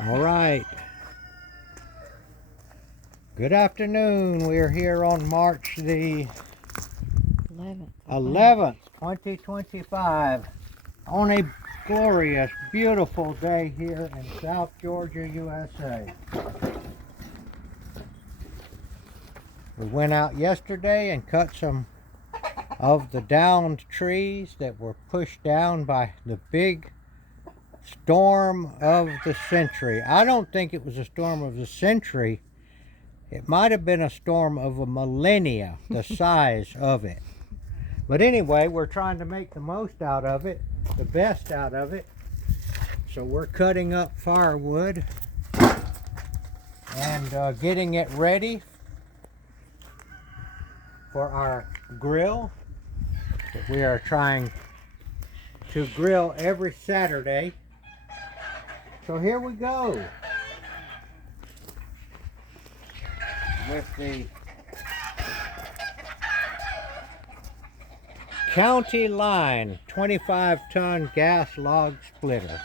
All right. Good afternoon. We're here on March the 11th, 2025, on a glorious, beautiful day here in South Georgia, USA. We went out yesterday and cut some of the downed trees that were pushed down by the big storm of the century. I don't think it was a storm of the century. It might have been a storm of a millennia, the size of it. But anyway, we're trying to make the most out of it, the best out of it. So we're cutting up firewood and getting it ready for our grill that we are trying to grill every Saturday. So here we go with the County Line 25-ton gas log splitter.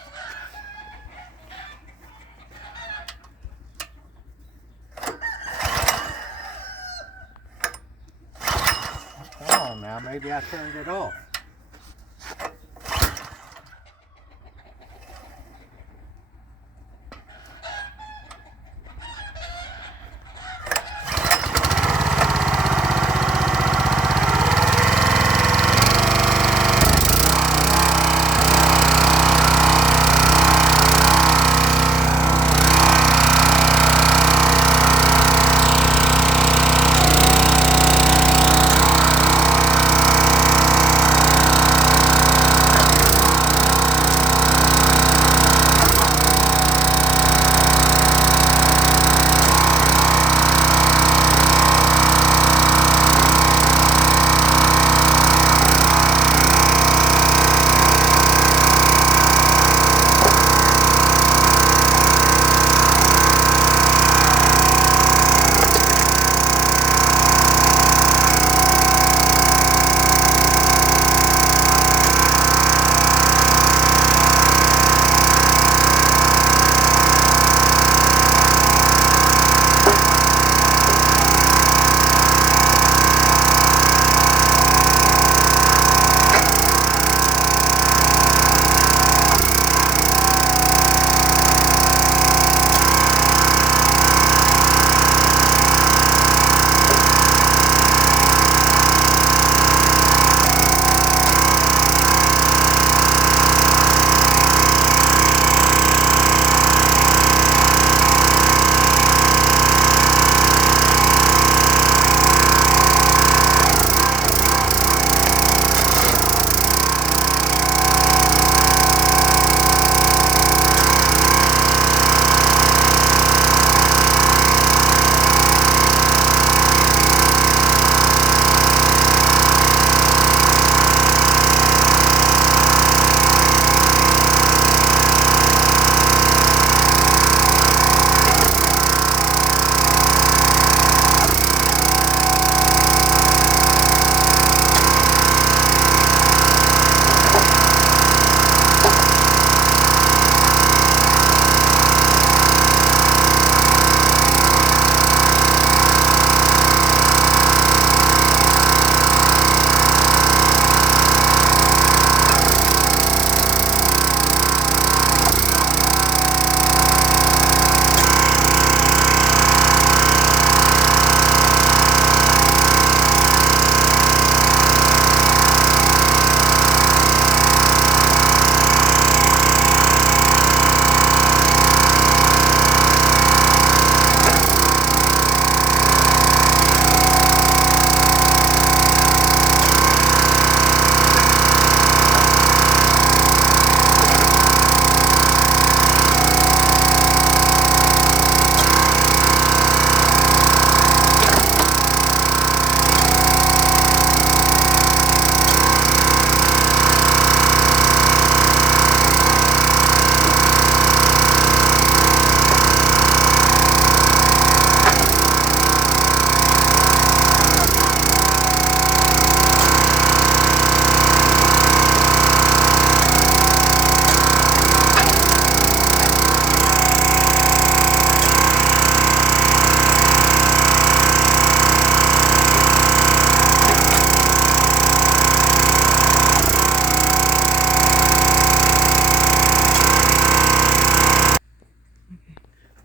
Come on now, maybe I turned it off.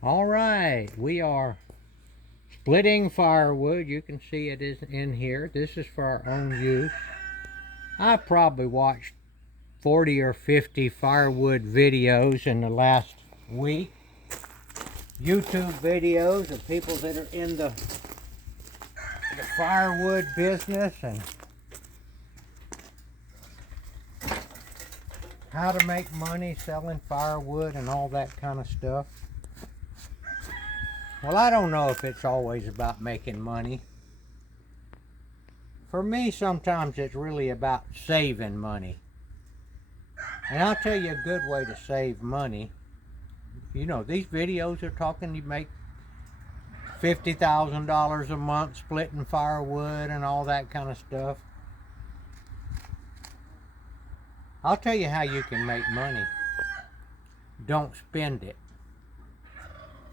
All right, we are splitting firewood. You can see it is in here. This is for our own use. I probably watched 40 or 50 firewood videos in the last week. YouTube videos of people that are in the firewood business and how to make money selling firewood and all that kind of stuff. Well, I don't know if it's always about making money. For me, sometimes it's really about saving money. And I'll tell you a good way to save money. You know, these videos are talking you make $50,000 a month splitting firewood and all that kind of stuff. I'll tell you how you can make money. Don't spend it.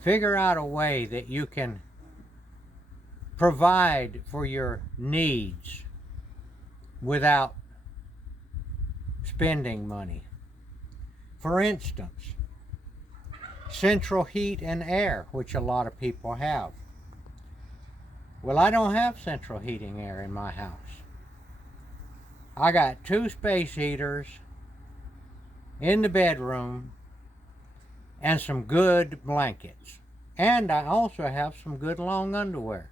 Figure out a way that you can provide for your needs without spending money. For instance, central heat and air, which a lot of people have. Well, I don't have central heating air in my house. I got 2 space heaters in the bedroom and some good blankets. And I also have some good long underwear.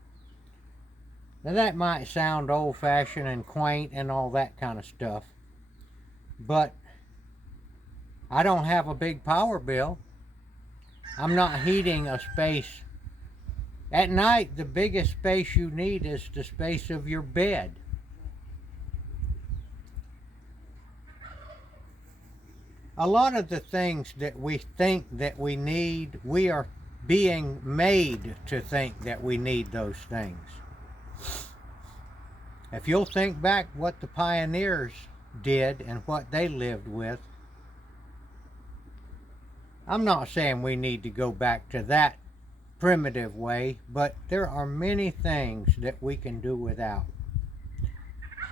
Now that might sound old-fashioned and quaint and all that kind of stuff, but I don't have a big power bill. I'm not heating a space. At night, the biggest space you need is the space of your bed. A lot of the things that we think that we need, we are being made to think that we need those things. If you'll think back what the pioneers did and what they lived with, I'm not saying we need to go back to that primitive way, but there are many things that we can do without.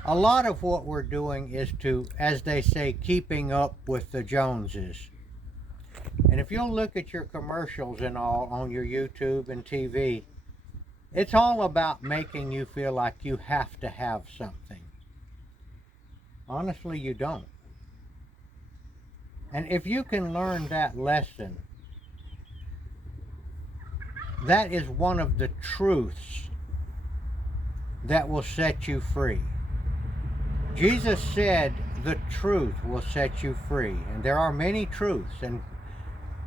A lot of what we're doing is to, as they say, keeping up with the Joneses. And if you'll look at your commercials and all on your YouTube and TV, it's all about making you feel like you have to have something. Honestly, you don't. And if you can learn that lesson, that is one of the truths that will set you free. Jesus said the truth will set you free. And there are many truths. And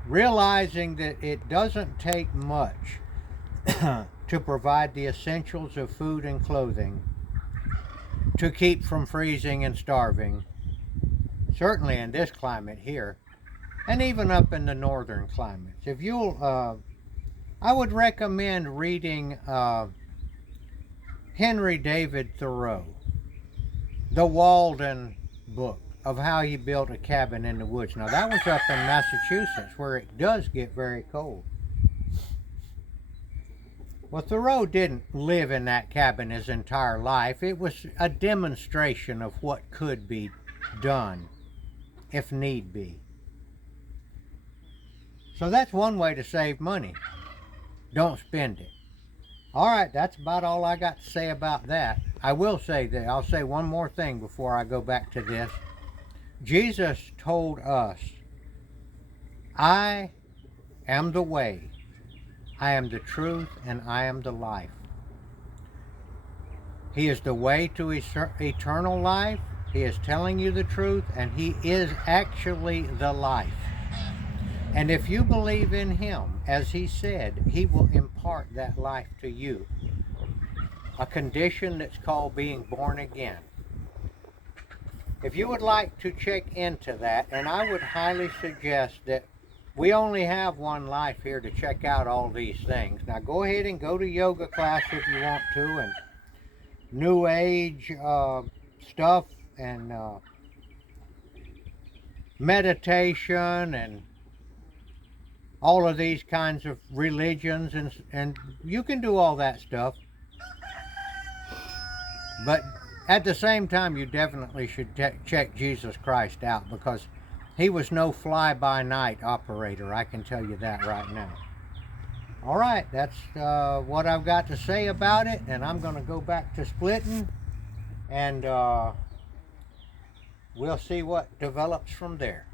realizing that it doesn't take much to provide the essentials of food and clothing to keep from freezing and starving, certainly in this climate here, and even up in the northern climates. If you'll, I would recommend reading Henry David Thoreau, the Walden book of how he built a cabin in the woods. Now that was up in Massachusetts, where it does get very cold. Well, Thoreau didn't live in that cabin his entire life. It was a demonstration of what could be done if need be. So that's one way to save money. Don't spend it. All right, that's about all I got to say about that. I will say that, I'll say one more thing before I go back to this. Jesus told us, I am the way, I am the truth, and I am the life. He is the way to eternal life. He is telling you the truth, and he is actually the life. And if you believe in him, as he said, he will impart that life to you. A condition that's called being born again. If you would like to check into that, and I would highly suggest that we only have one life here to check out all these things. Now go ahead and go to yoga class if you want to, and New Age stuff, and meditation, and all of these kinds of religions, and you can do all that stuff. But at the same time, you definitely should check Jesus Christ out, because he was no fly-by-night operator. I can tell you that right now. All right, that's what I've got to say about it, and I'm going to go back to splitting, and we'll see what develops from there.